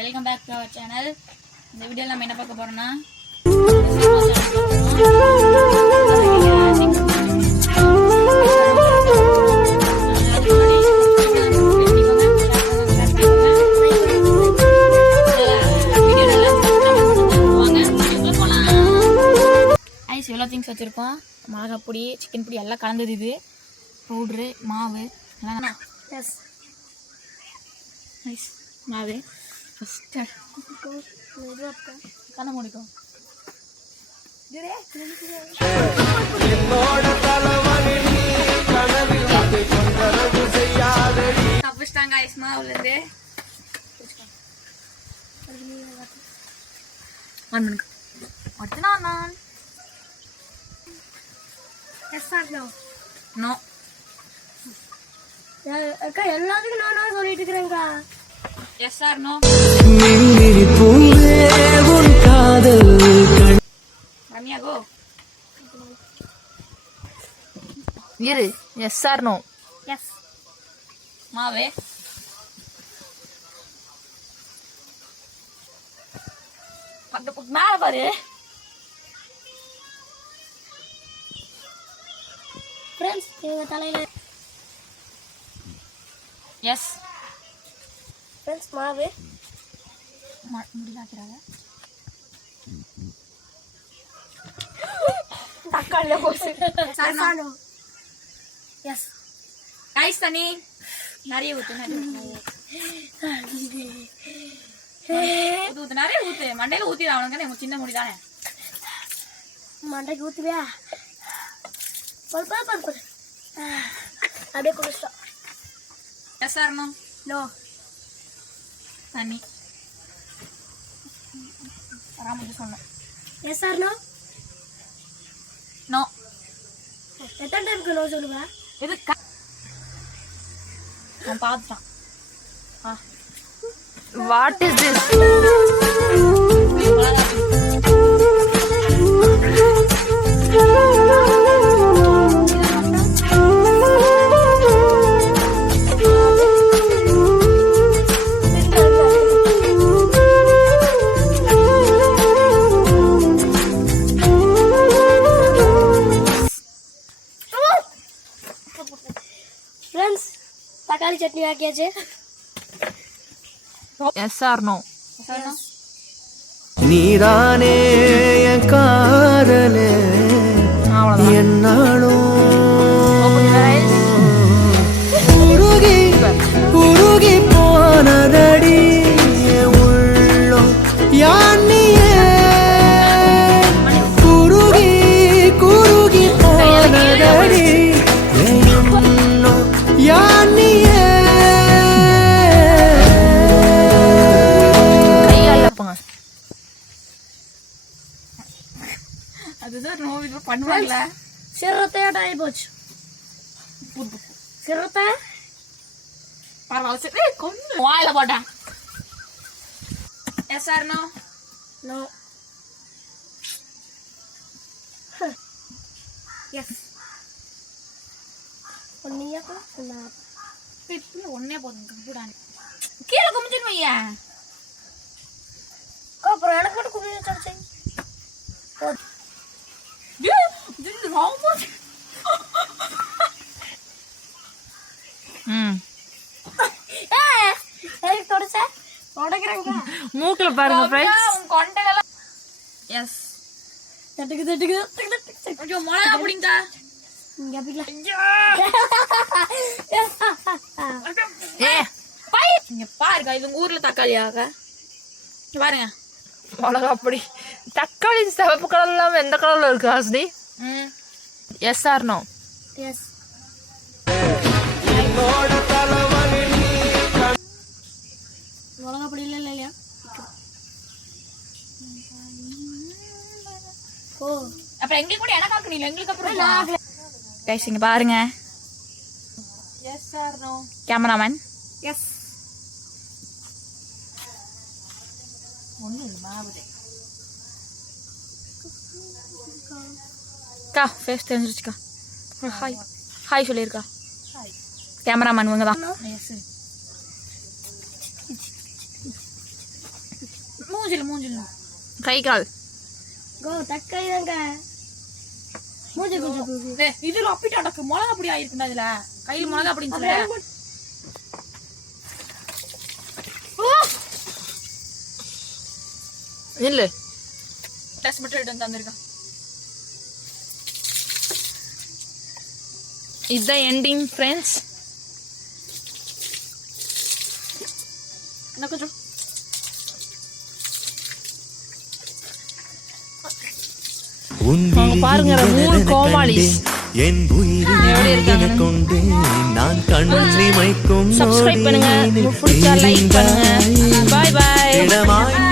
Welcome back to our channel. இந்த வீடியோவில் நம்ம என்ன பார்க்க போறோம்னா ஐஸ் எவ்வளோ திங்ஸ் வச்சுருக்கோம். மிளகாய் பொடி, சிக்கன் பொடி எல்லாம் கலந்தது. இது பவுட்ரு, மாவு எல்லாம். எஸ் ஐஸ் மாவு கண்ணை மூடிக்கும். தப்பிச்சிட்டாங்க ஐஸ் மாவுலேருந்து. நான் நோ அக்கா எல்லாத்துக்கும் நான் சொல்லிட்டு இருக்கிறேன்க்கா. Yes or no? Ramya go. இரு. Yes or no? எஸ். மாவே மேல பாரு. ஃப்ரெண்ட்ஸ் எங்க தலையில எஸ். ஃப்ரெண்ட்ஸ் மாவு முடியலாக்கிறாங்க. தக்காளி கோசு எஸ். ஐஸ் தண்ணி நிறைய ஊத்து. ஊத்து நிறைய ஊத்து. மண்டையில ஊத்திடு. அவனுக்கு சின்ன முடி தானே. மண்டைக்கு ஊத்துவியா? பருப்பு அப்படியே குடிச்சிட்டோம். Yes or no? நோ. தண்ணி ராமஜி சொன்னேன். Yes or no? நோ. எத்தனை டைமுக்கு நோ சொல்லுவா? இது நான் பார்த்துட்டான். What is this? ஃப்ரெண்ட்ஸ் தக்காளி சட்னி ஆக்கியாச்சு. Yes or no? நீதானே என் காதலே என்னாலும் உருகி உருகி போனதடி உள்ளம் யானியே குருகி குருகி போனதடி யானியே. அதுதான் நோ. இது பண்ணுவாங்கல்ல. சிரத்தையாட்ட ஆகி போச்சு. சிரத்தை பரவாயில்ல. கொஞ்சம் வாயில போட்டேன். Yes or no? No. Yes. ஒன்னியாக்கா ஒன்னே போதும். கீழே குமிச்சிட்டு வையா. அப்புறம் எனக்கு மட்டும் குமிச்சு தரச்சேன். மூக்குல பாருங்க ஃப்ரெண்ட்ஸ். எஸ். தட்டுக்கு தட்டுக்கு தட்டுக்கு ஐயோ மிளகா பிடிங்கக்கா. இங்க அப்படிலாம் ஏ இங்க பாருங்க. இது உங்க ஊர்ல தக்காளியாக பாருங்க. மிளகா பொடி. தக்காளி சிவப்பு கலர் இல்லாம எந்த கலர்ல இருக்கு ஹாஸ்னி? Yes or no? எஸ். மிளகா பொடி இல்ல இல்லையா? ஓ அப்புறம் எங்களுக்கு கூட எனக்கு ஆக்கணும். எங்களுக்கு அப்புறம் கைஸ் இங்க பாருங்க. Yes or no? Cameraman. Yes. ஒண்ணு மாவுதே. கா ஃபேஸ் தெரிஞ்சிருச்சுக்கா. ஹாய் ஹாய் சொல்லிருக்கா. கேமராமேன் இவங்க தான். மூஞ்சில கை கால் கோ தக்காளி தாங்க மூஞ்சி கொஞ்சம் இதுல அப்பிட்டு அடக்கு மிளகா பொடி ஆயிருக்குண்டா இதுல கையில மிளகா அப்படின்னு சொல்ல இல்ல டெஸ்ட் மட்டும் எடுத்து தந்திருக்கான். இதுதான் எண்டிங் ஃப்ரெண்ட்ஸ். என்ன கொஞ்சம் அவங்க பாருங்க 3 கோமாளிஸ் என் எப்படி இருக்காங்க. கொண்டு நான் கண்ணிமைக்கும் சப்ஸ்கிரைப் பண்ணுங்க, பிடிச்சா லைக் பண்ணுங்க. பாய் பாய்.